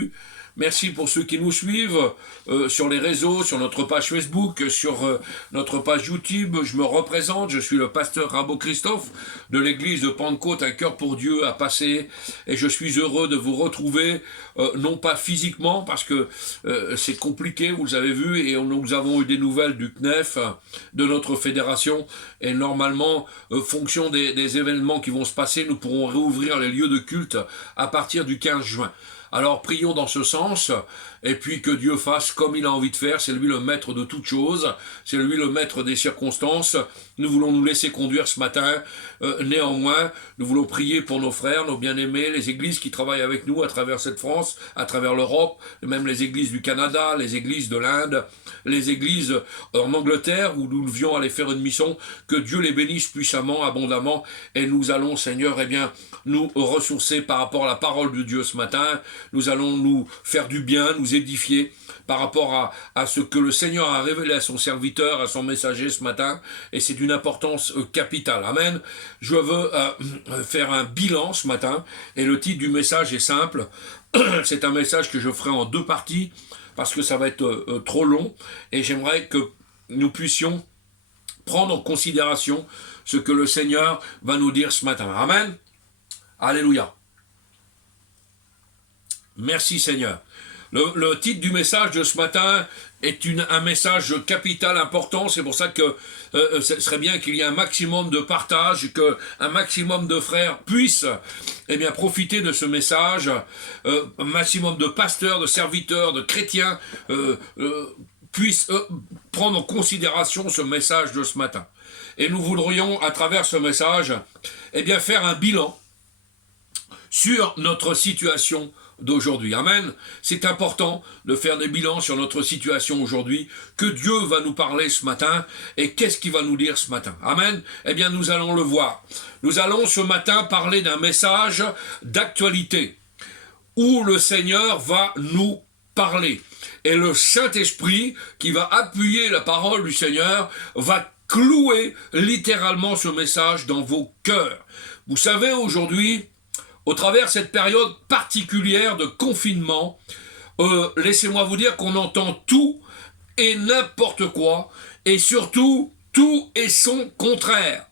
Jésus. Merci pour ceux qui nous suivent sur les réseaux, sur notre page Facebook, sur notre page YouTube. Je me représente, je suis le pasteur Rabot Christophe de l'église de Pentecôte, un cœur pour Dieu à passer. Et je suis heureux de vous retrouver, non pas physiquement, parce que c'est compliqué, vous avez vu, et nous avons eu des nouvelles du CNEF, de notre fédération. Et normalement, fonction des événements qui vont se passer, nous pourrons réouvrir les lieux de culte à partir du 15 juin. Alors prions dans ce sens, et puis que Dieu fasse comme il a envie de faire. C'est lui le maître de toutes choses, c'est lui le maître des circonstances. Nous voulons nous laisser conduire ce matin. Néanmoins, nous voulons prier pour nos frères, nos bien-aimés, les églises qui travaillent avec nous à travers cette France, à travers l'Europe, même les églises du Canada, les églises de l'Inde, les églises en Angleterre où nous devions aller faire une mission. Que Dieu les bénisse puissamment, abondamment, et nous allons, Seigneur, nous ressourcer par rapport à la parole de Dieu ce matin. Nous allons nous faire du bien, nous édifier par rapport à ce que le Seigneur a révélé à son serviteur, à son messager ce matin, et c'est d'une importance capitale. Amen. Je veux faire un bilan ce matin, et le titre du message est simple. C'est un message que je ferai en 2 parties, parce que ça va être trop long, et j'aimerais que nous puissions prendre en considération ce que le Seigneur va nous dire ce matin. Amen. Alléluia. Merci Seigneur. Le titre du message de ce matin est un message capital important. C'est pour ça que ce serait bien qu'il y ait un maximum de partage, qu'un maximum de frères puissent profiter de ce message, un maximum de pasteurs, de serviteurs, de chrétiens puissent prendre en considération ce message de ce matin. Et nous voudrions, à travers ce message, faire un bilan sur notre situation d'aujourd'hui. Amen. C'est important de faire des bilans sur notre situation aujourd'hui, que Dieu va nous parler ce matin, et qu'est-ce qu'il va nous dire ce matin. Amen. Nous allons le voir. Nous allons ce matin parler d'un message d'actualité, où le Seigneur va nous parler. Et le Saint-Esprit, qui va appuyer la parole du Seigneur, va clouer littéralement ce message dans vos cœurs. Vous savez, aujourd'hui, au travers de cette période particulière de confinement, laissez-moi vous dire qu'on entend tout et n'importe quoi, et surtout tout et son contraire.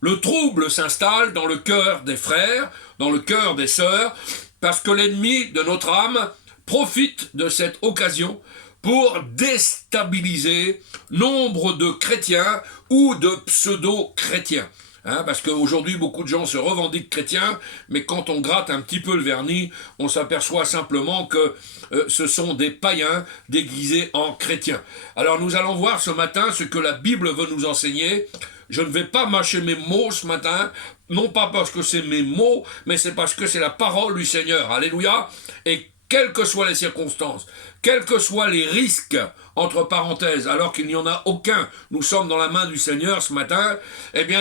Le trouble s'installe dans le cœur des frères, dans le cœur des sœurs, parce que l'ennemi de notre âme profite de cette occasion pour déstabiliser nombre de chrétiens ou de pseudo-chrétiens. Parce qu'aujourd'hui, beaucoup de gens se revendiquent chrétiens, mais quand on gratte un petit peu le vernis, on s'aperçoit simplement que ce sont des païens déguisés en chrétiens. Alors nous allons voir ce matin ce que la Bible veut nous enseigner. Je ne vais pas mâcher mes mots ce matin, non pas parce que c'est mes mots, mais c'est parce que c'est la parole du Seigneur. Alléluia. Et quelles que soient les circonstances, quels que soient les risques, entre parenthèses, alors qu'il n'y en a aucun, nous sommes dans la main du Seigneur ce matin,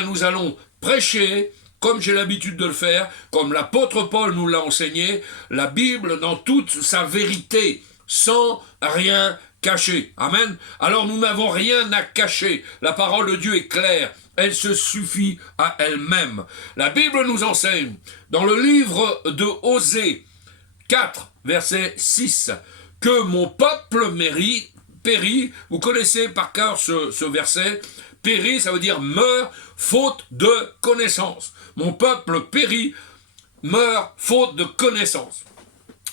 nous allons prêcher, comme j'ai l'habitude de le faire, comme l'apôtre Paul nous l'a enseigné, la Bible dans toute sa vérité, sans rien cacher. Amen. Alors nous n'avons rien à cacher. La parole de Dieu est claire. Elle se suffit à elle-même. La Bible nous enseigne, dans le livre de Osée 4, verset 6, que mon peuple périt, vous connaissez par cœur ce verset, périt, ça veut dire meurt, faute de connaissance. Mon peuple périt, meurt, faute de connaissance.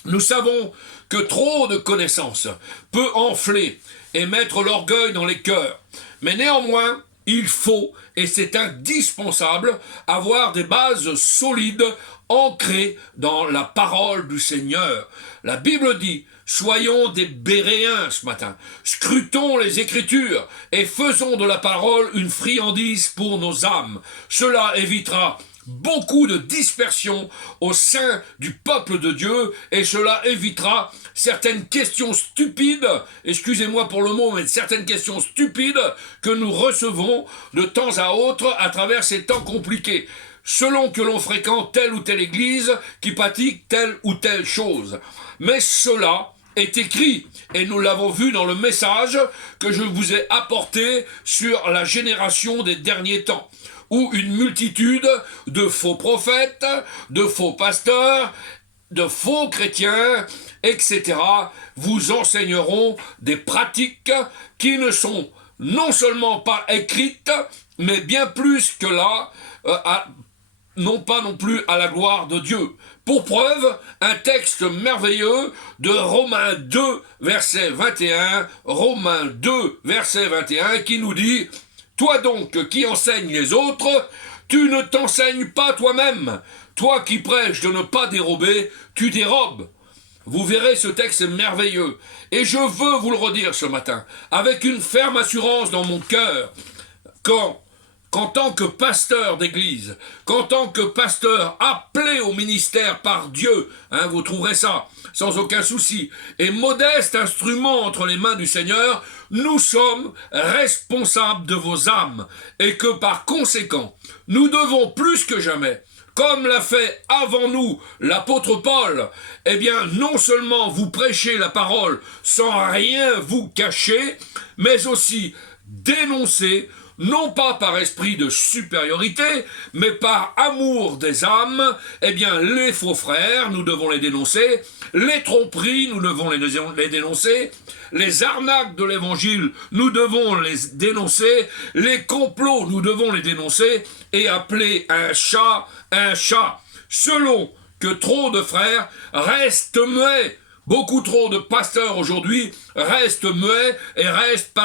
Nous savons que trop de connaissances peut enfler et mettre l'orgueil dans les cœurs. Mais néanmoins, il faut, et c'est indispensable, avoir des bases solides, ancrées dans la parole du Seigneur. La Bible dit, soyons des Béréens ce matin, scrutons les Écritures et faisons de la parole une friandise pour nos âmes. Cela évitera beaucoup de dispersion au sein du peuple de Dieu, et cela évitera certaines questions stupides, excusez-moi pour le mot, mais certaines questions stupides que nous recevons de temps à autre à travers ces temps compliqués, selon que l'on fréquente telle ou telle église qui pratique telle ou telle chose. Mais cela est écrit, et nous l'avons vu dans le message que je vous ai apporté sur la génération des derniers temps, où une multitude de faux prophètes, de faux pasteurs de faux chrétiens, etc., vous enseigneront des pratiques qui ne sont non seulement pas écrites, mais bien plus que là, non pas non plus à la gloire de Dieu. Pour preuve, un texte merveilleux de Romains 2, verset 21, Romains 2, verset 21, qui nous dit « Toi donc qui enseignes les autres, tu ne t'enseignes pas toi-même. Toi qui prêches de ne pas dérober, tu dérobes. » Vous verrez, ce texte est merveilleux. Et je veux vous le redire ce matin, avec une ferme assurance dans mon cœur, qu'en tant que pasteur d'église, qu'en tant que pasteur appelé au ministère par Dieu, vous trouverez ça sans aucun souci, et modeste instrument entre les mains du Seigneur, nous sommes responsables de vos âmes, et que par conséquent, nous devons plus que jamais, comme l'a fait avant nous l'apôtre Paul, eh bien, non seulement vous prêchez la parole sans rien vous cacher, mais aussi dénoncer, non pas par esprit de supériorité, mais par amour des âmes, eh bien, les faux frères, nous devons les dénoncer, les tromperies, nous devons les dénoncer, les arnaques de l'évangile, nous devons les dénoncer, les complots, nous devons les dénoncer, et appeler un chat, selon que trop de frères restent muets. Beaucoup trop de pasteurs aujourd'hui restent muets et restent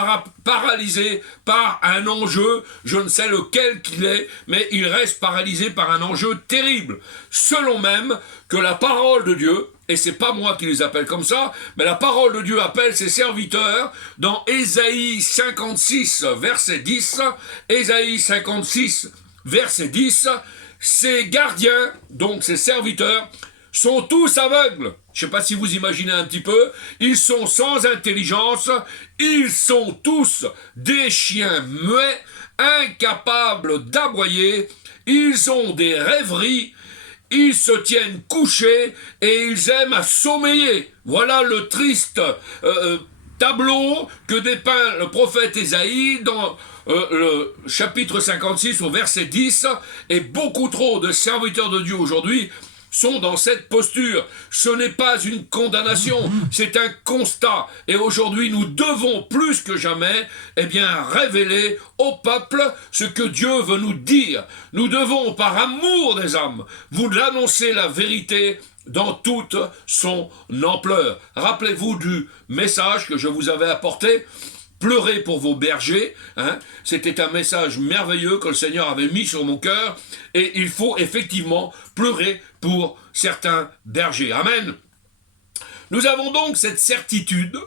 paralysés par un enjeu, je ne sais lequel qu'il est, mais ils restent paralysés par un enjeu terrible. Selon même que la parole de Dieu, et c'est pas moi qui les appelle comme ça, mais la parole de Dieu appelle ses serviteurs dans Ésaïe 56, verset 10, Ésaïe 56, verset 10, ces gardiens, donc ces serviteurs, sont tous aveugles. Je ne sais pas si vous imaginez un petit peu. Ils sont sans intelligence. Ils sont tous des chiens muets, incapables d'aboyer. Ils ont des rêveries. Ils se tiennent couchés et ils aiment à sommeiller. Voilà le triste tableau que dépeint le prophète Ésaïe dans le chapitre 56 au verset 10. Et beaucoup trop de serviteurs de Dieu aujourd'hui sont dans cette posture. Ce n'est pas une condamnation, c'est un constat. Et aujourd'hui, nous devons plus que jamais, eh bien, révéler au peuple ce que Dieu veut nous dire. Nous devons, par amour des âmes, vous annoncer la vérité dans toute son ampleur. Rappelez-vous du message que je vous avais apporté. Pleurez pour vos bergers, c'était un message merveilleux que le Seigneur avait mis sur mon cœur, et il faut effectivement pleurer pour certains bergers. Amen. Nous avons donc cette certitude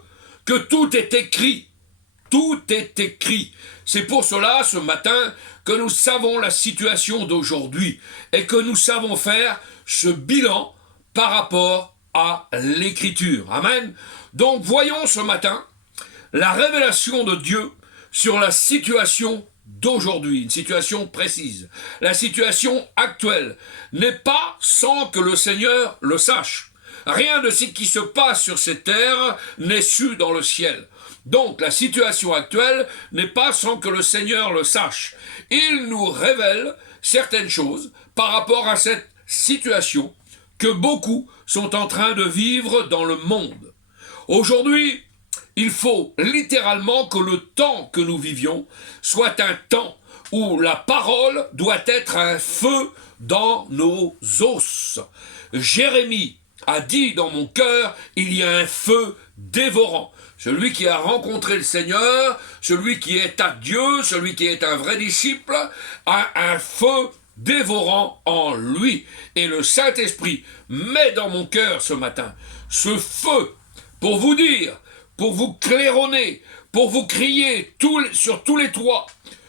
que tout est écrit. Tout est écrit. C'est pour cela, ce matin, que nous savons la situation d'aujourd'hui et que nous savons faire ce bilan par rapport à l'Écriture. Amen. Donc, voyons ce matin la révélation de Dieu sur la situation d'aujourd'hui, une situation précise. La situation actuelle n'est pas sans que le Seigneur le sache. Rien de ce qui se passe sur cette terre n'est su dans le ciel. Donc la situation actuelle n'est pas sans que le Seigneur le sache. Il nous révèle certaines choses par rapport à cette situation que beaucoup sont en train de vivre dans le monde. Aujourd'hui, il faut littéralement que le temps que nous vivions soit un temps où la parole doit être un feu dans nos os. Jérémie a dit dans mon cœur, il y a un feu dévorant. Celui qui a rencontré le Seigneur, celui qui est à Dieu, celui qui est un vrai disciple, a un feu dévorant en lui. Et le Saint-Esprit met dans mon cœur ce matin ce feu pour vous dire, pour vous claironner, pour vous crier sur tous les toits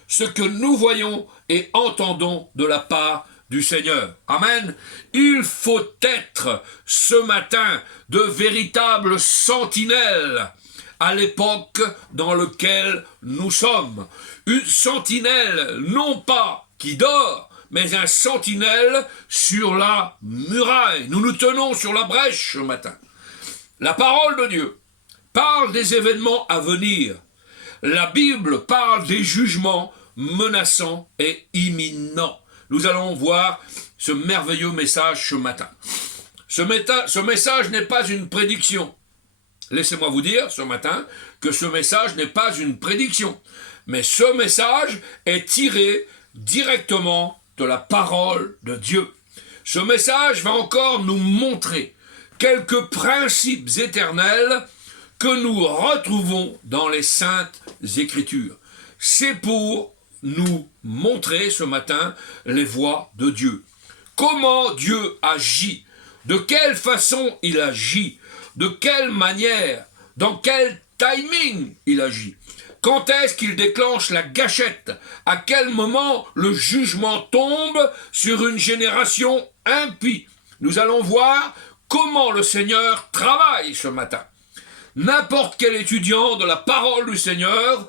ce que nous voyons et entendons de la part du Seigneur. Amen. Il faut être ce matin de véritables sentinelles à l'époque dans laquelle nous sommes. Une sentinelle, non pas qui dort, mais un sentinelle sur la muraille. Nous nous tenons sur la brèche ce matin. La parole de Dieu parle des événements à venir. La Bible parle des jugements menaçants et imminents. Nous allons voir ce merveilleux message ce matin. Ce message n'est pas une prédiction. Laissez-moi vous dire ce matin que ce message n'est pas une prédiction. Mais ce message est tiré directement de la parole de Dieu. Ce message va encore nous montrer quelques principes éternels que nous retrouvons dans les Saintes Écritures. C'est pour nous montrer ce matin les voies de Dieu. Comment Dieu agit, de quelle façon il agit, de quelle manière, dans quel timing il agit. Quand est-ce qu'il déclenche la gâchette? À quel moment le jugement tombe sur une génération impie? Nous allons voir comment le Seigneur travaille ce matin. N'importe quel étudiant de la parole du Seigneur,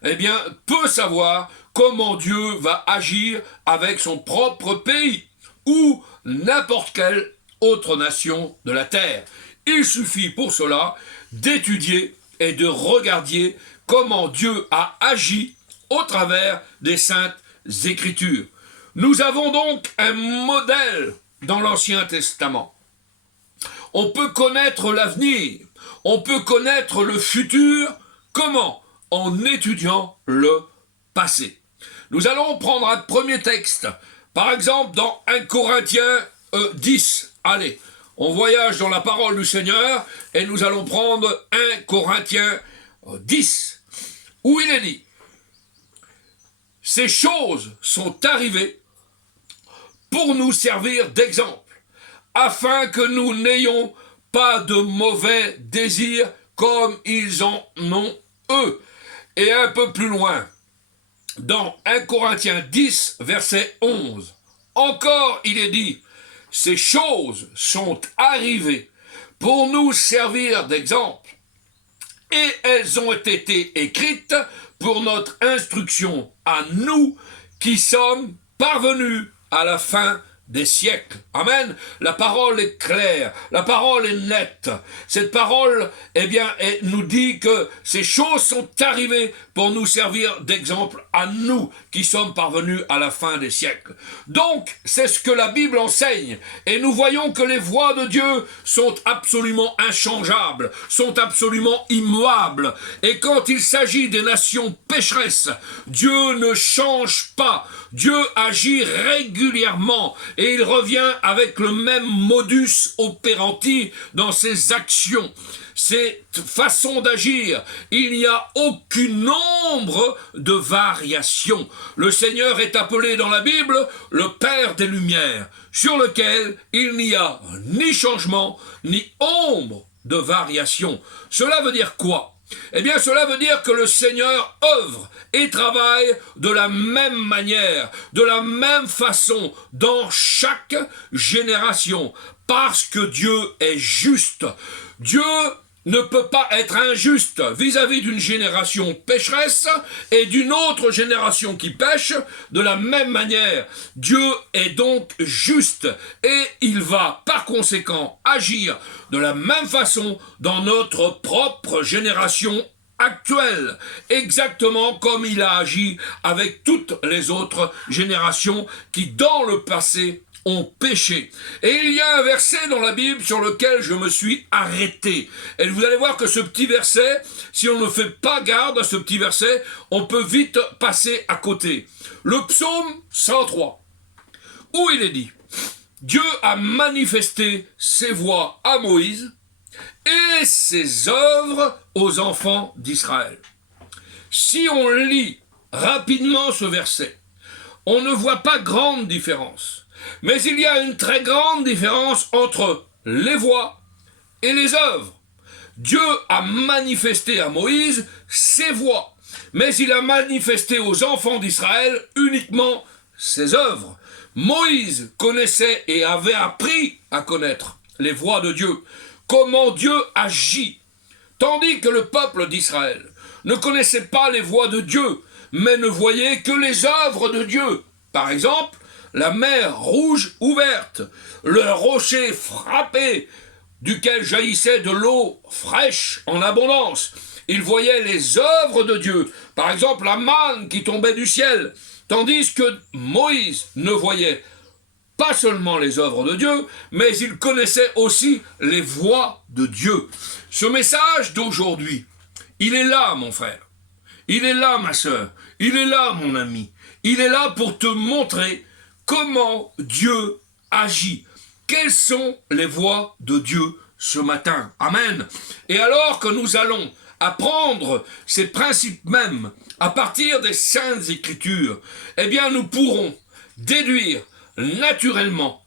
peut savoir comment Dieu va agir avec son propre pays ou n'importe quelle autre nation de la terre. Il suffit pour cela d'étudier et de regarder comment Dieu a agi au travers des Saintes Écritures. Nous avons donc un modèle dans l'Ancien Testament. On peut connaître l'avenir, on peut connaître le futur. Comment? En étudiant le passé. Nous allons prendre un premier texte, par exemple dans 1 Corinthiens 10. Allez, on voyage dans la parole du Seigneur et nous allons prendre 1 Corinthiens 10, où il est dit: ces choses sont arrivées pour nous servir d'exemple, afin que nous n'ayons pas de mauvais désirs comme ils en ont eux. Et un peu plus loin, dans 1 Corinthiens 10, verset 11, encore il est dit: ces choses sont arrivées pour nous servir d'exemple, et elles ont été écrites pour notre instruction à nous qui sommes parvenus à la fin des siècles. Amen. La parole est claire, la parole est nette. Cette parole, elle nous dit que ces choses sont arrivées pour nous servir d'exemple à nous qui sommes parvenus à la fin des siècles. Donc, c'est ce que la Bible enseigne. Et nous voyons que les voies de Dieu sont absolument inchangeables, sont absolument immuables. Et quand il s'agit des nations pécheresses, Dieu ne change pas. Dieu agit régulièrement et il revient avec le même modus operandi dans ses actions. Cette façon d'agir, il n'y a aucune ombre de variation. Le Seigneur est appelé dans la Bible le Père des Lumières, sur lequel il n'y a ni changement, ni ombre de variation. Cela veut dire quoi? Cela veut dire que le Seigneur œuvre et travaille de la même manière, de la même façon, dans chaque génération, parce que Dieu est juste. Dieu ne peut pas être injuste vis-à-vis d'une génération pécheresse et d'une autre génération qui pêche. De la même manière, Dieu est donc juste et il va par conséquent agir de la même façon dans notre propre génération actuelle, exactement comme il a agi avec toutes les autres générations qui dans le passé ont péché. Et il y a un verset dans la Bible sur lequel je me suis arrêté. Et vous allez voir que ce petit verset, si on ne fait pas garde à ce petit verset, on peut vite passer à côté. Le psaume 103, où il est dit: Dieu a manifesté ses voies à Moïse et ses œuvres aux enfants d'Israël. Si on lit rapidement ce verset, on ne voit pas grande différence. Mais il y a une très grande différence entre les voies et les œuvres. Dieu a manifesté à Moïse ses voies, mais il a manifesté aux enfants d'Israël uniquement ses œuvres. Moïse connaissait et avait appris à connaître les voies de Dieu, comment Dieu agit, tandis que le peuple d'Israël ne connaissait pas les voies de Dieu, mais ne voyait que les œuvres de Dieu. Par exemple, la mer rouge ouverte, le rocher frappé, duquel jaillissait de l'eau fraîche en abondance. Il voyait les œuvres de Dieu, par exemple la manne qui tombait du ciel, tandis que Moïse ne voyait pas seulement les œuvres de Dieu, mais il connaissait aussi les voies de Dieu. Ce message d'aujourd'hui, il est là, mon frère. Il est là, ma sœur. Il est là, mon ami. Il est là pour te montrer comment Dieu agit. Quelles sont les voies de Dieu ce matin? Amen. Et alors que nous allons apprendre ces principes mêmes à partir des Saintes Écritures, eh bien nous pourrons déduire naturellement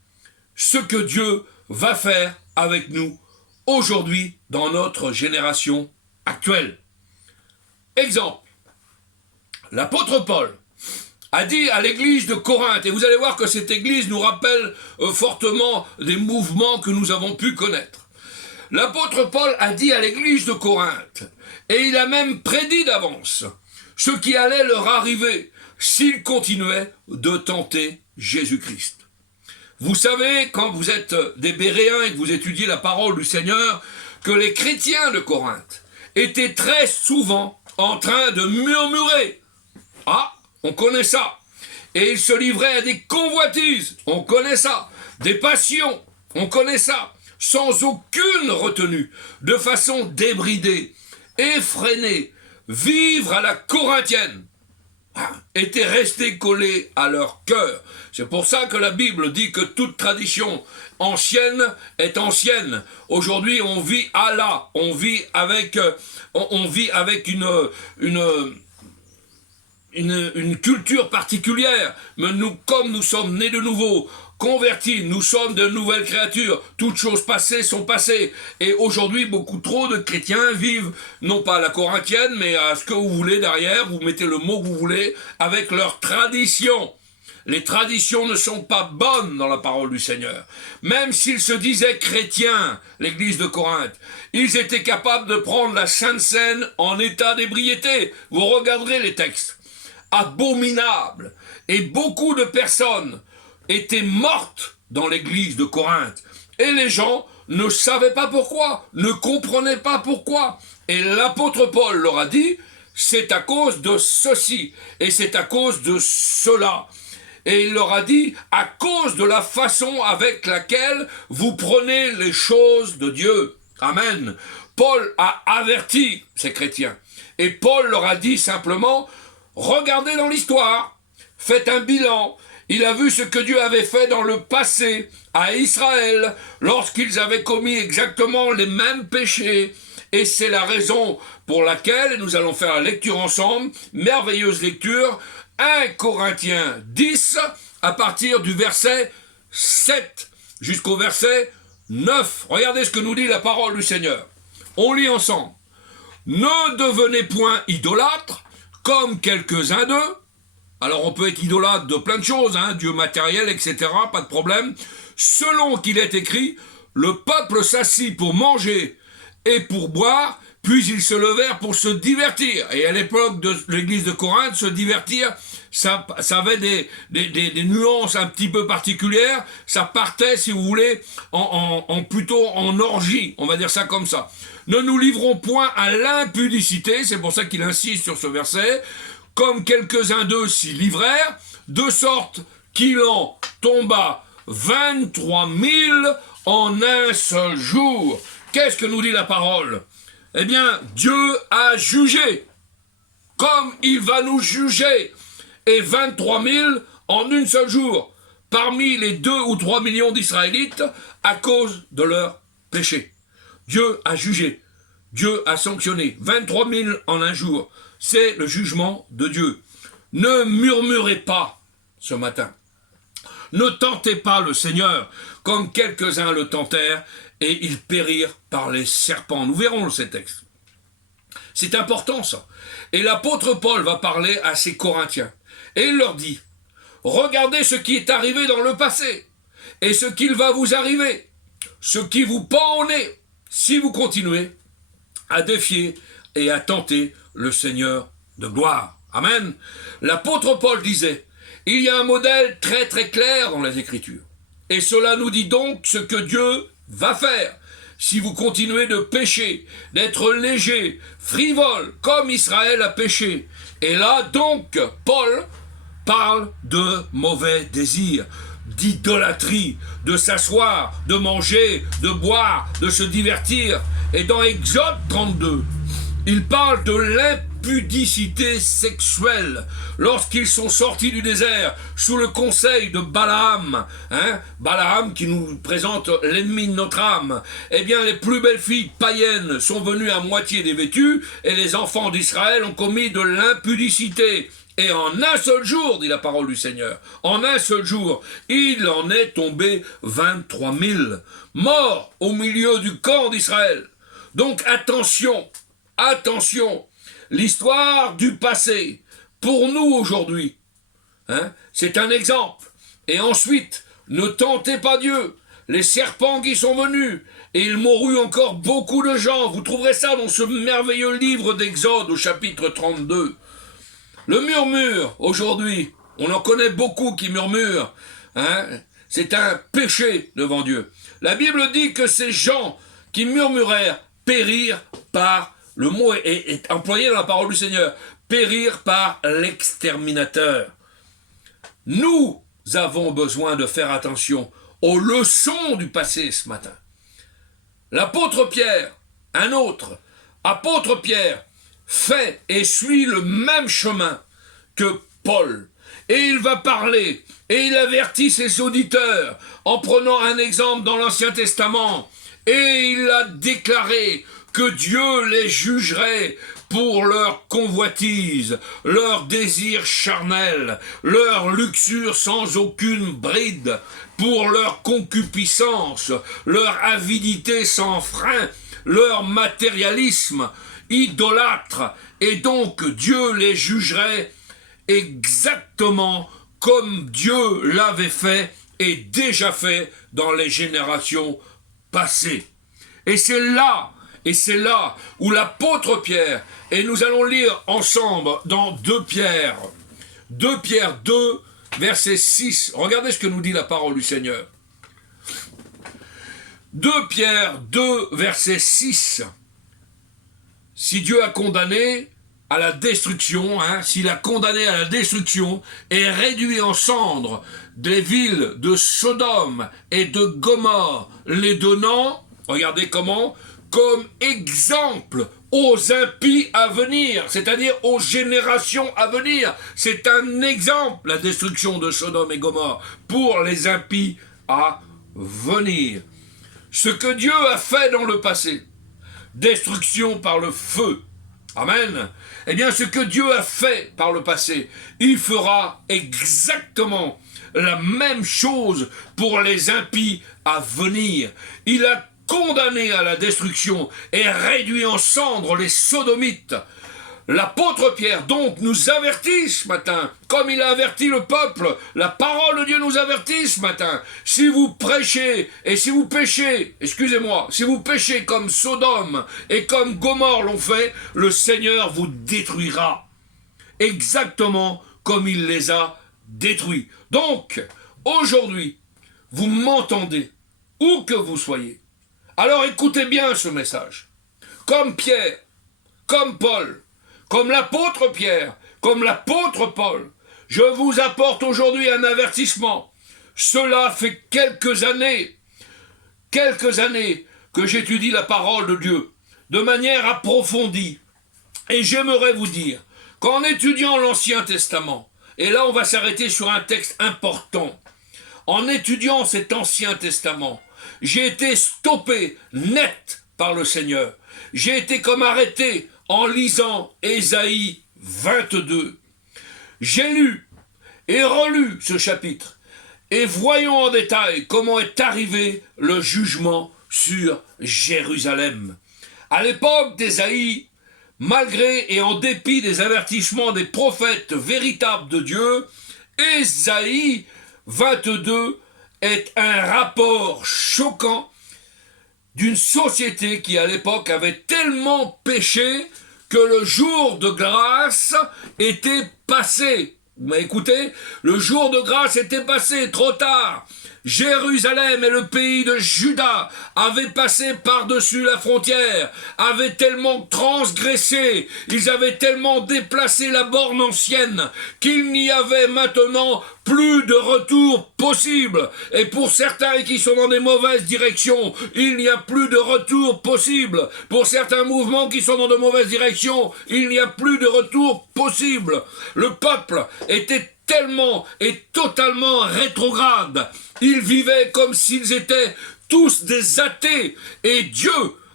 ce que Dieu va faire avec nous aujourd'hui dans notre génération actuelle. Exemple, l'apôtre Paul a dit à l'église de Corinthe, et vous allez voir que cette église nous rappelle fortement des mouvements que nous avons pu connaître. L'apôtre Paul a dit à l'église de Corinthe, et il a même prédit d'avance ce qui allait leur arriver s'ils continuaient de tenter Jésus-Christ. Vous savez, quand vous êtes des Béréens et que vous étudiez la parole du Seigneur, que les chrétiens de Corinthe étaient très souvent en train de murmurer. Ah, on connaît ça. Et ils se livraient à des convoitises. On connaît ça. Des passions. On connaît ça. Sans aucune retenue. De façon débridée, effrénée. Vivre à la corinthienne. Étaient restés collés à leur cœur. C'est pour ça que la Bible dit que toute tradition ancienne est ancienne. Aujourd'hui, on vit à la, on vit avec une culture particulière. Mais nous, comme nous sommes nés de nouveau, convertis, nous sommes de nouvelles créatures. Toutes choses passées sont passées. Et aujourd'hui, beaucoup trop de chrétiens vivent, non pas à la corinthienne, mais à ce que vous voulez derrière, vous mettez le mot que vous voulez, avec leur tradition. Les traditions ne sont pas bonnes dans la parole du Seigneur. Même s'ils se disaient chrétiens, l'église de Corinthe, ils étaient capables de prendre la Sainte Seine en état d'ébriété. Vous regarderez les textes. Abominable. Et beaucoup de personnes étaient mortes dans l'église de Corinthe. Et les gens ne savaient pas pourquoi, ne comprenaient pas pourquoi. Et l'apôtre Paul leur a dit, c'est à cause de ceci, et c'est à cause de cela. Et il leur a dit, à cause de la façon avec laquelle vous prenez les choses de Dieu. Amen. Paul a averti ces chrétiens. Et Paul leur a dit simplement, regardez dans l'histoire, faites un bilan. Il a vu ce que Dieu avait fait dans le passé à Israël lorsqu'ils avaient commis exactement les mêmes péchés. Et c'est la raison pour laquelle nous allons faire la lecture ensemble, merveilleuse lecture, 1 Corinthiens 10, à partir du verset 7 jusqu'au verset 9. Regardez ce que nous dit la parole du Seigneur. On lit ensemble. Ne devenez point idolâtres, comme quelques-uns d'eux. Alors on peut être idolâtre de plein de choses, Dieu matériel, etc., pas de problème. Selon qu'il est écrit, le peuple s'assit pour manger et pour boire, puis ils se levèrent pour se divertir. Et à l'époque de l'église de Corinthe, se divertir, ça avait des nuances un petit peu particulières. Ça partait, si vous voulez, plutôt en orgie, on va dire ça comme ça. Ne nous livrons point à l'impudicité, c'est pour ça qu'il insiste sur ce verset, comme quelques-uns d'eux s'y livrèrent, de sorte qu'il en tomba 23 000 en un seul jour. Qu'est-ce que nous dit la parole? Eh bien, Dieu a jugé, comme il va nous juger, et 23 000 en un seul jour, parmi les 2 ou 3 millions d'Israélites, à cause de leur péché. Dieu a jugé, Dieu a sanctionné, 23 000 en un jour. C'est le jugement de Dieu. Ne murmurez pas ce matin. Ne tentez pas le Seigneur, comme quelques-uns le tentèrent, et ils périrent par les serpents. Nous verrons ces textes. C'est important ça. Et l'apôtre Paul va parler à ces Corinthiens. Et il leur dit, regardez ce qui est arrivé dans le passé, et ce qu'il va vous arriver, ce qui vous pend au nez, si vous continuez à défier et à tenter le Seigneur de gloire. Amen. L'apôtre Paul disait, il y a un modèle très très clair dans les Écritures. Et cela nous dit donc ce que Dieu va faire. Si vous continuez de pécher, d'être léger, frivole, comme Israël a péché. Et là donc, Paul parle de mauvais désirs, d'idolâtrie, de s'asseoir, de manger, de boire, de se divertir. Et dans Exode 32, il parle de l'impudicité sexuelle lorsqu'ils sont sortis du désert sous le conseil de Balaam, Balaam qui nous présente l'ennemi de notre âme. Eh bien, les plus belles filles païennes sont venues à moitié dévêtues et les enfants d'Israël ont commis de l'impudicité. Et en un seul jour, dit la parole du Seigneur, en un seul jour, il en est tombé 23 000 morts au milieu du camp d'Israël. Donc attention, attention, l'histoire du passé, pour nous aujourd'hui, c'est un exemple. Et ensuite, ne tentez pas Dieu. Les serpents qui sont venus, et ils mourut encore beaucoup de gens. Vous trouverez ça dans ce merveilleux livre d'Exode au chapitre 32. Le murmure, aujourd'hui, on en connaît beaucoup qui murmurent. C'est un péché devant Dieu. La Bible dit que ces gens qui murmurèrent périrent par, le mot est employé dans la parole du Seigneur, périr par l'exterminateur. Nous avons besoin de faire attention aux leçons du passé ce matin. L'apôtre Pierre, un autre, apôtre Pierre, fait et suit le même chemin que Paul. Et il va parler, et il avertit ses auditeurs en prenant un exemple dans l'Ancien Testament. Et il a déclaré que Dieu les jugerait pour leur convoitise, leur désir charnel, leur luxure sans aucune bride, pour leur concupiscence, leur avidité sans frein, leur matérialisme idolâtre, et donc Dieu les jugerait exactement comme Dieu l'avait fait et déjà fait dans les générations passées. Et c'est là où l'apôtre Pierre, et nous allons lire ensemble dans 2 Pierre 2, verset 6. Regardez ce que nous dit la parole du Seigneur. 2 Pierre 2, verset 6. Si Dieu a condamné à la destruction, s'il a condamné à la destruction et réduit en cendres des villes de Sodome et de Gomorrhe, les donnant, regardez comment, comme exemple aux impies à venir, c'est-à-dire aux générations à venir. C'est un exemple, la destruction de Sodome et Gomorrhe, pour les impies à venir. Ce que Dieu a fait dans le passé, destruction par le feu, amen, eh bien ce que Dieu a fait par le passé, il fera exactement la même chose pour les impies à venir. Il a condamné à la destruction et réduit en cendres les sodomites. L'apôtre Pierre donc nous avertit ce matin, comme il a averti le peuple, la parole de Dieu nous avertit ce matin. Si vous prêchez et si vous péchez, si vous péchez comme Sodome et comme Gomorrhe l'ont fait, le Seigneur vous détruira. Exactement comme il les a détruits. Donc, aujourd'hui, vous m'entendez, où que vous soyez. Alors écoutez bien ce message. Comme Pierre, comme Paul, comme l'apôtre Pierre, comme l'apôtre Paul, je vous apporte aujourd'hui un avertissement. Cela fait quelques années que j'étudie la parole de Dieu de manière approfondie. Et j'aimerais vous dire qu'en étudiant l'Ancien Testament, et là on va s'arrêter sur un texte important, en étudiant cet Ancien Testament, j'ai été stoppé net par le Seigneur. J'ai été comme arrêté en lisant Ésaïe 22. J'ai lu et relu ce chapitre et voyons en détail comment est arrivé le jugement sur Jérusalem. À l'époque d'Ésaïe, malgré et en dépit des avertissements des prophètes véritables de Dieu, Ésaïe 22 est un rapport choquant d'une société qui, à l'époque, avait tellement péché que le jour de grâce était passé. Vous m'avez écouté? Le jour de grâce était passé, trop tard. Jérusalem et le pays de Juda avaient passé par-dessus la frontière, avaient tellement transgressé, ils avaient tellement déplacé la borne ancienne qu'il n'y avait maintenant plus de retour possible. Et pour certains qui sont dans des mauvaises directions, il n'y a plus de retour possible. Pour certains mouvements qui sont dans de mauvaises directions, il n'y a plus de retour possible. Le peuple était tellement et totalement rétrograde. Ils vivaient comme s'ils étaient tous des athées. Et Dieu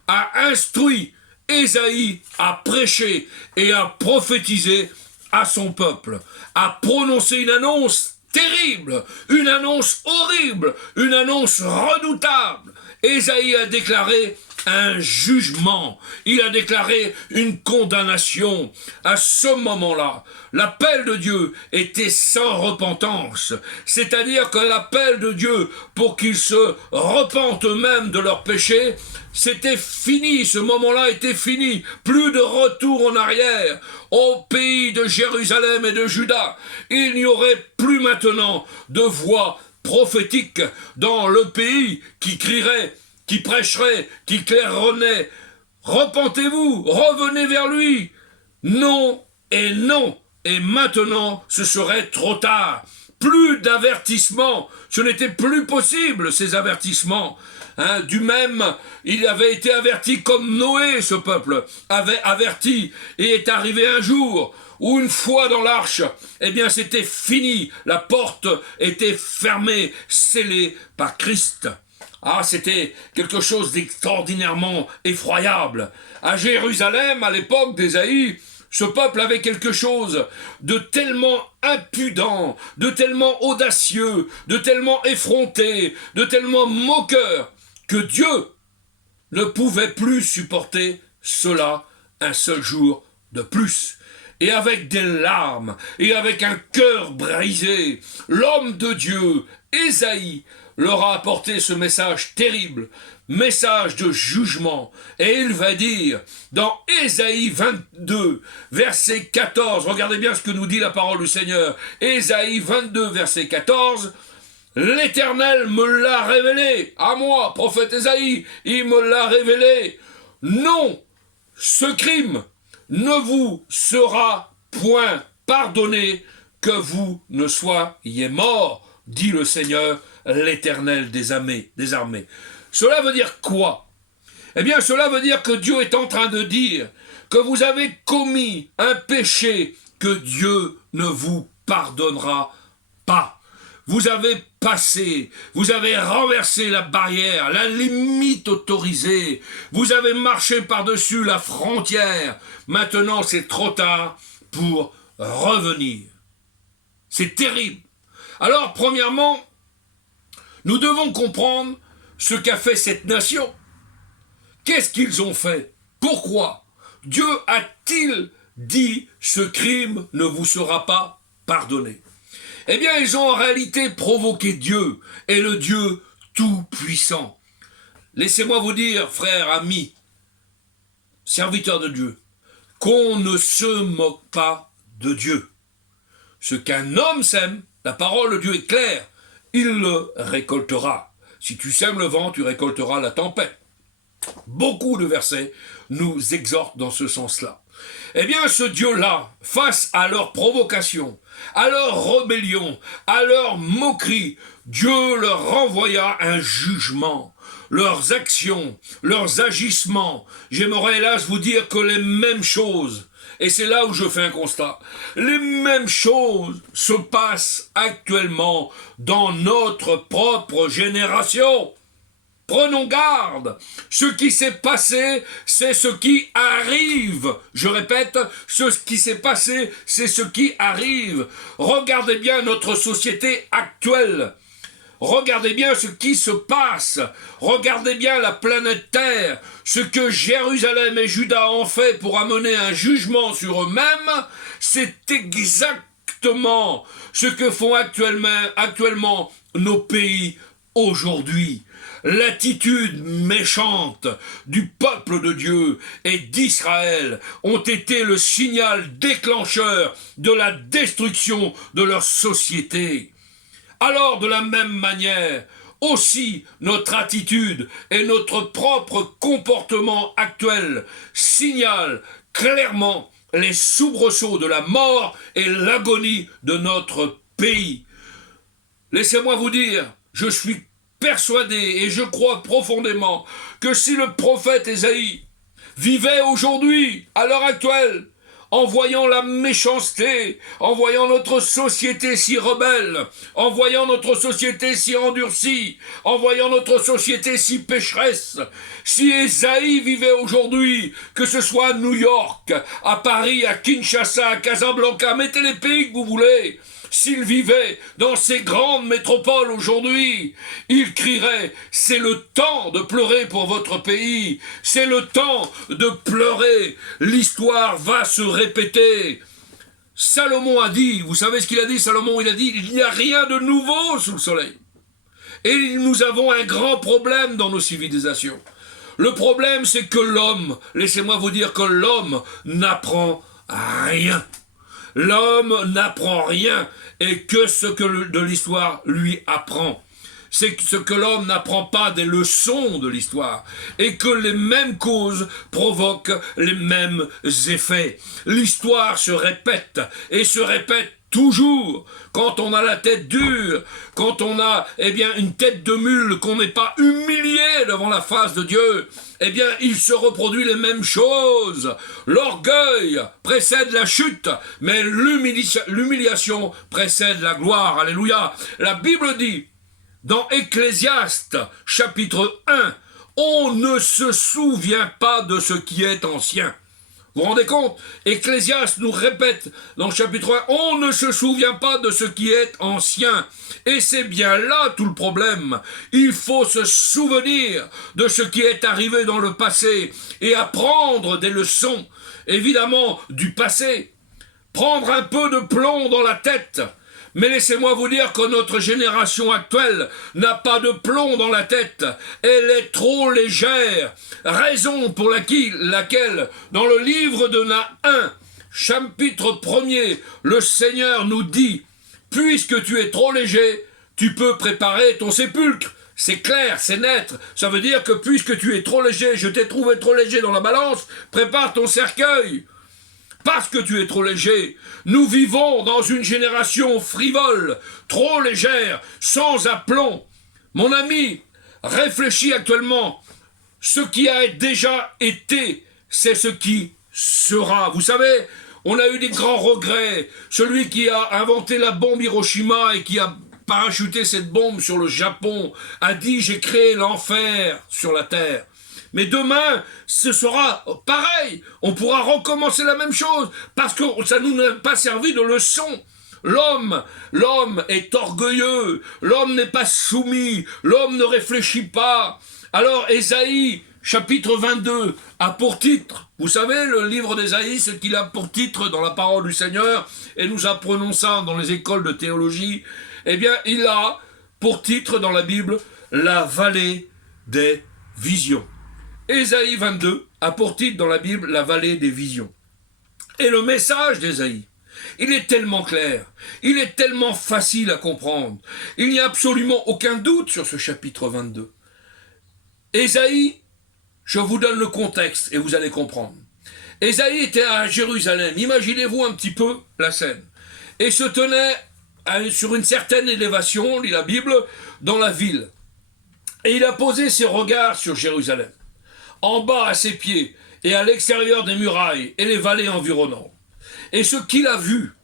a instruit Ésaïe à prêcher et à prophétiser à son peuple, à prononcer une annonce terrible, une annonce horrible, une annonce redoutable. Ésaïe a déclaré un jugement, il a déclaré une condamnation. À ce moment-là, l'appel de Dieu était sans repentance, c'est-à-dire que l'appel de Dieu pour qu'ils se repentent eux-mêmes de leurs péchés, c'était fini, ce moment-là était fini, plus de retour en arrière. Au pays de Jérusalem et de Juda, il n'y aurait plus maintenant de voix prophétique dans le pays qui crierait, qui prêcherait, qui claironnerait. Repentez-vous, revenez vers lui. Non et non. Et maintenant, ce serait trop tard. Plus d'avertissements. Ce n'était plus possible, ces avertissements. Du même, il avait été averti comme Noé, ce peuple, avait averti, et est arrivé un jour où une fois dans l'arche, eh bien c'était fini, la porte était fermée, scellée par Christ. Ah, c'était quelque chose d'extraordinairement effroyable. À Jérusalem, à l'époque d'Ésaïe, ce peuple avait quelque chose de tellement impudent, de tellement audacieux, de tellement effronté, de tellement moqueur, que Dieu ne pouvait plus supporter cela un seul jour de plus. Et avec des larmes, et avec un cœur brisé, l'homme de Dieu, Ésaïe, leur a apporté ce message terrible, message de jugement. Et il va dire, dans Ésaïe 22, verset 14, regardez bien ce que nous dit la parole du Seigneur, Ésaïe 22, verset 14, l'Éternel me l'a révélé, à moi, prophète Ésaïe, il me l'a révélé. Non, ce crime ne vous sera point pardonné que vous ne soyez morts, dit le Seigneur, l'Éternel des armées. Cela veut dire quoi? Eh bien, cela veut dire que Dieu est en train de dire que vous avez commis un péché que Dieu ne vous pardonnera pas. Vous avez passé, vous avez renversé la barrière, la limite autorisée, vous avez marché par-dessus la frontière. Maintenant, c'est trop tard pour revenir. C'est terrible. Alors, premièrement, nous devons comprendre ce qu'a fait cette nation. Qu'est-ce qu'ils ont fait? Pourquoi Dieu a-t-il dit « ce crime ne vous sera pas pardonné » ? Eh bien, ils ont en réalité provoqué Dieu, et le Dieu tout-puissant. Laissez-moi vous dire, frères, amis, serviteurs de Dieu, qu'on ne se moque pas de Dieu. Ce qu'un homme sème, la parole de Dieu est claire, il le récoltera. Si tu sèmes le vent, tu récolteras la tempête. Beaucoup de versets nous exhortent dans ce sens-là. Eh bien, ce Dieu-là, face à leur provocation, à leur rébellion, à leur moquerie, Dieu leur renvoya un jugement. Leurs actions, leurs agissements, j'aimerais hélas vous dire que les mêmes choses, et c'est là où je fais un constat, les mêmes choses se passent actuellement dans notre propre génération. Prenons garde. Ce qui s'est passé, c'est ce qui arrive. Je répète, ce qui s'est passé, c'est ce qui arrive. Regardez bien notre société actuelle. Regardez bien ce qui se passe. Regardez bien la planète Terre. Ce que Jérusalem et Juda ont fait pour amener un jugement sur eux-mêmes, c'est exactement ce que font actuellement nos pays aujourd'hui. L'attitude méchante du peuple de Dieu et d'Israël ont été le signal déclencheur de la destruction de leur société. Alors, de la même manière, aussi notre attitude et notre propre comportement actuel signalent clairement les soubresauts de la mort et l'agonie de notre pays. Laissez-moi vous dire, je suis persuadé et je crois profondément que si le prophète Ésaïe vivait aujourd'hui, à l'heure actuelle, en voyant la méchanceté, en voyant notre société si rebelle, en voyant notre société si endurcie, en voyant notre société si pécheresse, si Ésaïe vivait aujourd'hui, que ce soit à New York, à Paris, à Kinshasa, à Casablanca, mettez les pays que vous voulez, s'il vivait dans ces grandes métropoles aujourd'hui, il crierait « C'est le temps de pleurer pour votre pays, c'est le temps de pleurer, l'histoire va se répéter ». Salomon a dit, vous savez ce qu'il a dit Salomon? Il a dit « Il n'y a rien de nouveau sous le soleil ». Et nous avons un grand problème dans nos civilisations. Le problème, c'est que l'homme, laissez-moi vous dire que l'homme n'apprend rien. L'homme n'apprend rien et que ce que de l'histoire lui apprend. C'est ce que l'homme n'apprend pas des leçons de l'histoire et que les mêmes causes provoquent les mêmes effets. L'histoire se répète et se répète toujours. Quand on a la tête dure, quand on a une tête de mule, qu'on n'est pas humilié devant la face de Dieu, il se reproduit les mêmes choses. L'orgueil précède la chute, mais l'humiliation précède la gloire. Alléluia. La Bible dit, dans Ecclésiaste, chapitre 1, on ne se souvient pas de ce qui est ancien. Vous vous rendez compte? Ecclésiaste nous répète dans le chapitre 1, on ne se souvient pas de ce qui est ancien. Et c'est bien là tout le problème. Il faut se souvenir de ce qui est arrivé dans le passé et apprendre des leçons, évidemment, du passé. Prendre un peu de plomb dans la tête. Mais laissez-moi vous dire que notre génération actuelle n'a pas de plomb dans la tête. Elle est trop légère. Raison pour laquelle, dans le livre de Nahum, chapitre 1er, le Seigneur nous dit « Puisque tu es trop léger, tu peux préparer ton sépulcre. » C'est clair, c'est net. Ça veut dire que puisque tu es trop léger, je t'ai trouvé trop léger dans la balance, prépare ton cercueil. Parce que tu es trop léger. Nous vivons dans une génération frivole, trop légère, sans aplomb. Mon ami, réfléchis actuellement. Ce qui a déjà été, c'est ce qui sera. Vous savez, on a eu des grands regrets. Celui qui a inventé la bombe Hiroshima et qui a parachuté cette bombe sur le Japon a dit « J'ai créé l'enfer sur la terre ». Mais demain, ce sera pareil. On pourra recommencer la même chose parce que ça ne nous a pas servi de leçon. L'homme est orgueilleux. L'homme n'est pas soumis. L'homme ne réfléchit pas. Alors, Ésaïe, chapitre 22, a pour titre, vous savez, le livre d'Ésaïe, ce qu'il a pour titre dans la parole du Seigneur, et nous apprenons ça dans les écoles de théologie, il a pour titre dans la Bible, la vallée des visions. Ésaïe 22 a pour titre dans la Bible la vallée des visions. Et le message d'Ésaïe, il est tellement clair, il est tellement facile à comprendre. Il n'y a absolument aucun doute sur ce chapitre 22. Ésaïe, je vous donne le contexte et vous allez comprendre. Ésaïe était à Jérusalem, imaginez-vous un petit peu la scène, et se tenait sur une certaine élévation, lit la Bible, dans la ville. Et il a posé ses regards sur Jérusalem. En bas à ses pieds et à l'extérieur des murailles et les vallées environnantes. Et ce qu'il a vu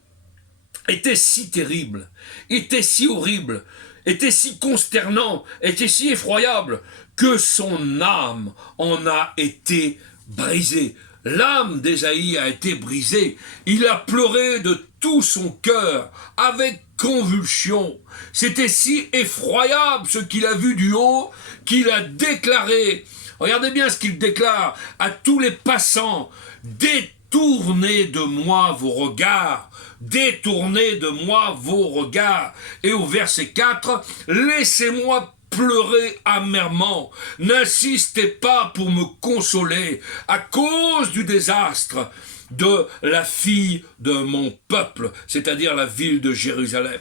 était si terrible, était si horrible, était si consternant, était si effroyable, que son âme en a été brisée. L'âme d'Ésaïe a été brisée. Il a pleuré de tout son cœur, avec convulsion. C'était si effroyable ce qu'il a vu du haut, qu'il a déclaré. Regardez bien ce qu'il déclare à tous les passants. Détournez de moi vos regards. Détournez de moi vos regards. Et au verset 4, laissez-moi pleurer amèrement. N'insistez pas pour me consoler à cause du désastre de la fille de mon peuple, c'est-à-dire la ville de Jérusalem.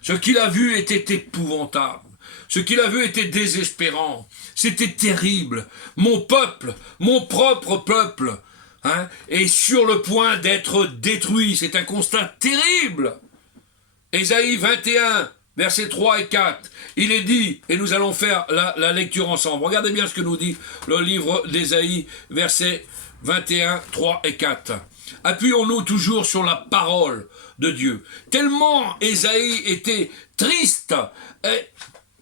Ce qu'il a vu était épouvantable. Ce qu'il a vu était désespérant. C'était terrible. Mon peuple, mon propre peuple, est sur le point d'être détruit. C'est un constat terrible. Ésaïe 21, versets 3 et 4. Il est dit, et nous allons faire la lecture ensemble. Regardez bien ce que nous dit le livre d'Ésaïe, versets 21, 3 et 4. Appuyons-nous toujours sur la parole de Dieu. Tellement Ésaïe était triste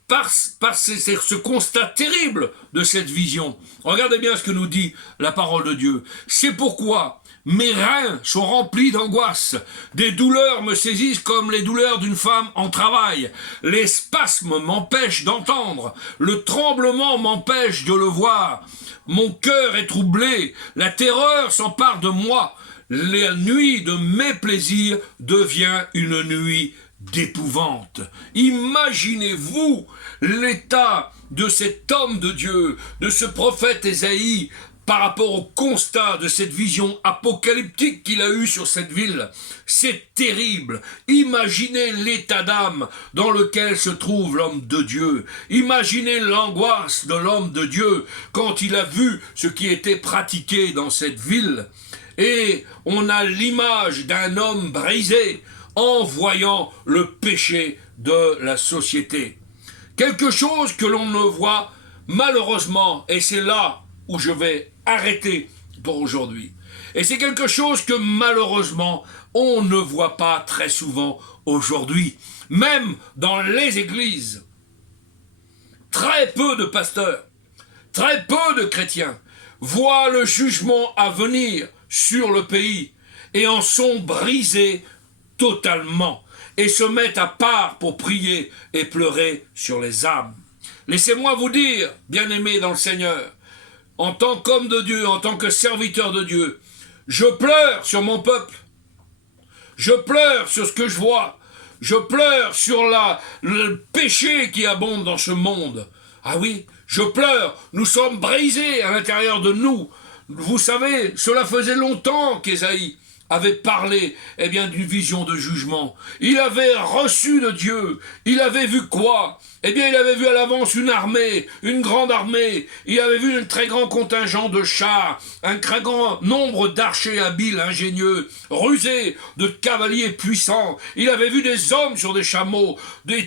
par ce constat terrible de cette vision. Regardez bien ce que nous dit la parole de Dieu. C'est pourquoi mes reins sont remplis d'angoisse. Des douleurs me saisissent comme les douleurs d'une femme en travail. Les spasmes m'empêchent d'entendre. Le tremblement m'empêche de le voir. Mon cœur est troublé. La terreur s'empare de moi. La nuit de mes plaisirs devient une nuit d'épouvante. Imaginez-vous l'état de cet homme de Dieu, de ce prophète Ésaïe, par rapport au constat de cette vision apocalyptique qu'il a eue sur cette ville. C'est terrible. Imaginez l'état d'âme dans lequel se trouve l'homme de Dieu. Imaginez l'angoisse de l'homme de Dieu quand il a vu ce qui était pratiqué dans cette ville. Et on a l'image d'un homme brisé en voyant le péché de la société. Quelque chose que l'on ne voit malheureusement, et c'est là où je vais arrêter pour aujourd'hui. Et c'est quelque chose que malheureusement, on ne voit pas très souvent aujourd'hui, même dans les églises. Très peu de pasteurs, très peu de chrétiens voient le jugement à venir sur le pays et en sont brisés totalement et se mettent à part pour prier et pleurer sur les âmes. Laissez-moi vous dire, bien-aimés dans le Seigneur, en tant qu'homme de Dieu, en tant que serviteur de Dieu, je pleure sur mon peuple. Je pleure sur ce que je vois. Je pleure sur le péché qui abonde dans ce monde. Ah oui, je pleure. Nous sommes brisés à l'intérieur de nous. Vous savez, cela faisait longtemps qu'Ésaïe avait parlé, d'une vision de jugement. Il avait reçu de Dieu. Il avait vu quoi? Il avait vu à l'avance une armée, une grande armée. Il avait vu un très grand contingent de chars, un très grand nombre d'archers habiles, ingénieux, rusés, de cavaliers puissants. Il avait vu des hommes sur des chameaux.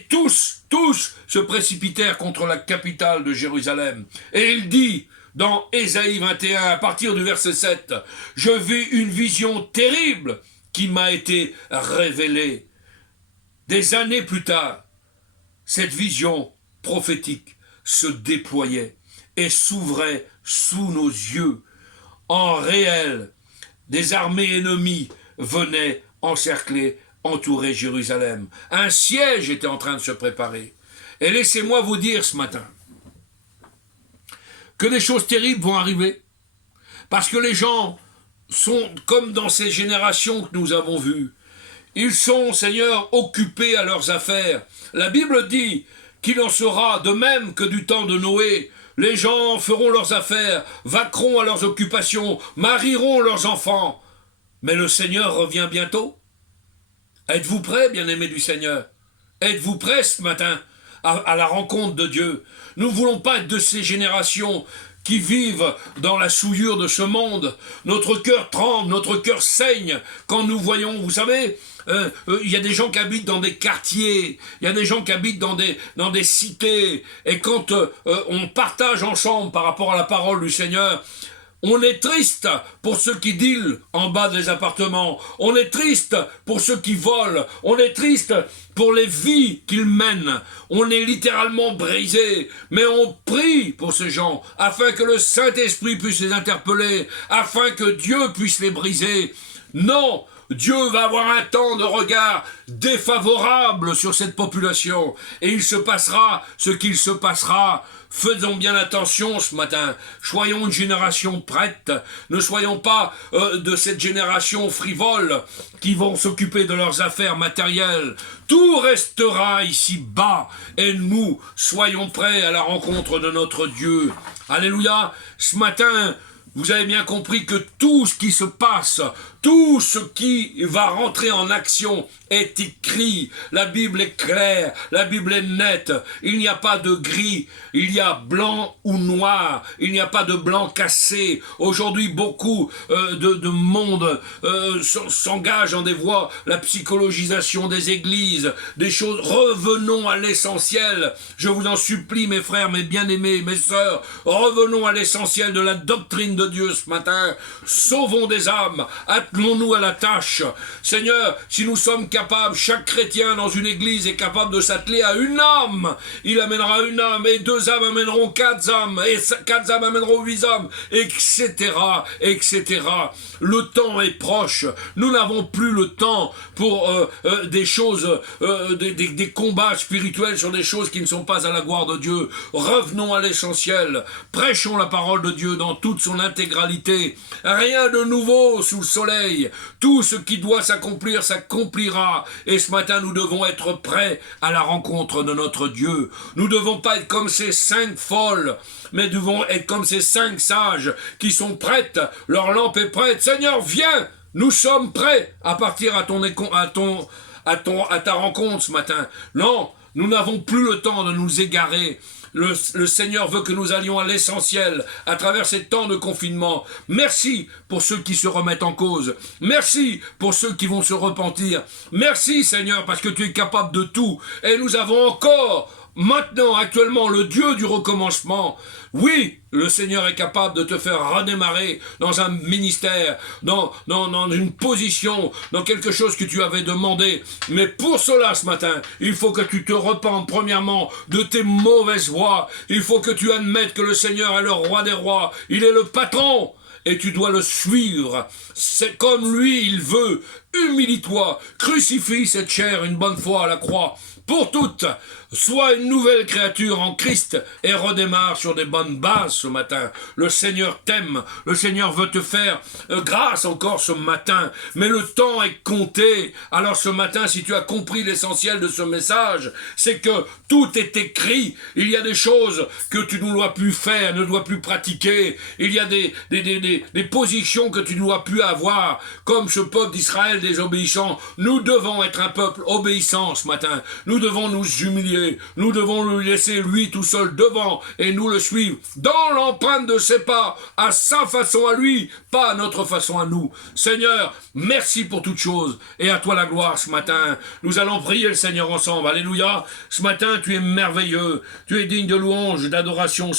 Tous se précipitèrent contre la capitale de Jérusalem. Et il dit, dans Ésaïe 21, à partir du verset 7, « Je vis une vision terrible qui m'a été révélée. » Des années plus tard, cette vision prophétique se déployait et s'ouvrait sous nos yeux. En réel, des armées ennemies venaient encercler, entourer Jérusalem. Un siège était en train de se préparer. Et laissez-moi vous dire ce matin que des choses terribles vont arriver, parce que les gens sont comme dans ces générations que nous avons vues. Ils sont, Seigneur, occupés à leurs affaires. La Bible dit qu'il en sera de même que du temps de Noé. Les gens feront leurs affaires, vaqueront à leurs occupations, marieront leurs enfants. Mais le Seigneur revient bientôt. Êtes-vous prêts, bien-aimés du Seigneur? Êtes-vous prêts ce matin à la rencontre de Dieu? Nous ne voulons pas être de ces générations qui vivent dans la souillure de ce monde. Notre cœur tremble, notre cœur saigne quand nous voyons, vous savez, il y a des gens qui habitent dans des quartiers, il y a des gens qui habitent dans des cités, et quand on partage ensemble par rapport à la parole du Seigneur, on est triste pour ceux qui dealent en bas des appartements. On est triste pour ceux qui volent. On est triste pour les vies qu'ils mènent. On est littéralement brisé. Mais on prie pour ces gens afin que le Saint-Esprit puisse les interpeller, afin que Dieu puisse les briser. Non, Dieu va avoir un temps de regard défavorable sur cette population. Et il se passera ce qu'il se passera. Faisons bien attention ce matin. Soyons une génération prête. Ne soyons pas de cette génération frivole qui vont s'occuper de leurs affaires matérielles. Tout restera ici bas et nous soyons prêts à la rencontre de notre Dieu. Alléluia. Ce matin, vous avez bien compris que tout ce qui se passe, tout ce qui va rentrer en action est écrit. La Bible est claire, la Bible est nette. Il n'y a pas de gris, il y a blanc ou noir. Il n'y a pas de blanc cassé. Aujourd'hui, beaucoup de monde s'engage dans des voies, la psychologisation des églises, des choses. Revenons à l'essentiel. Je vous en supplie, mes frères, mes bien-aimés, mes sœurs, revenons à l'essentiel de la doctrine de Dieu ce matin. Sauvons des âmes, attelons-nous à la tâche. Seigneur, si nous sommes capables, chaque chrétien dans une église est capable de s'atteler à une âme. Il amènera une âme, et 2 âmes amèneront 4 âmes, et 4 âmes amèneront 8 âmes, etc., etc. Le temps est proche. Nous n'avons plus le temps pour des choses, des combats spirituels sur des choses qui ne sont pas à la gloire de Dieu. Revenons à l'essentiel. Prêchons la parole de Dieu dans toute son intégralité. Rien de nouveau sous le soleil. Tout ce qui doit s'accomplir s'accomplira. Et ce matin, nous devons être prêts à la rencontre de notre Dieu. Nous ne devons pas être comme ces 5 folles, mais devons être comme ces 5 sages qui sont prêtes. Leur lampe est prête. Seigneur, viens! Nous sommes prêts à partir à ta rencontre ce matin. Non, nous n'avons plus le temps de nous égarer. Le Seigneur veut que nous allions à l'essentiel à travers ces temps de confinement. Merci pour ceux qui se remettent en cause. Merci pour ceux qui vont se repentir. Merci Seigneur parce que tu es capable de tout. Et nous avons encore maintenant, actuellement, le Dieu du recommencement. Oui, le Seigneur est capable de te faire redémarrer dans un ministère, dans une position, dans quelque chose que tu avais demandé. Mais pour cela, ce matin, il faut que tu te repentes, premièrement, de tes mauvaises voies. Il faut que tu admettes que le Seigneur est le roi des rois. Il est le patron. Et tu dois le suivre. C'est comme lui, il veut. Humilie-toi. Crucifie cette chair une bonne fois à la croix. Pour toutes, sois une nouvelle créature en Christ et redémarre sur des bonnes bases ce matin. Le Seigneur t'aime, le Seigneur veut te faire grâce encore ce matin, mais le temps est compté. Alors ce matin, si tu as compris l'essentiel de ce message, c'est que tout est écrit. Il y a des choses que tu ne dois plus faire, ne dois plus pratiquer. Il y a des positions que tu ne dois plus avoir, comme ce peuple d'Israël désobéissant. Nous devons être un peuple obéissant ce matin. Nous devons nous humilier, nous devons lui laisser lui tout seul devant et nous le suivre dans l'empreinte de ses pas, à sa façon à lui, pas à notre façon à nous. Seigneur, merci pour toutes choses et à toi la gloire ce matin. Nous allons prier le Seigneur ensemble. Alléluia. Ce matin, tu es merveilleux, tu es digne de louange, d'adoration.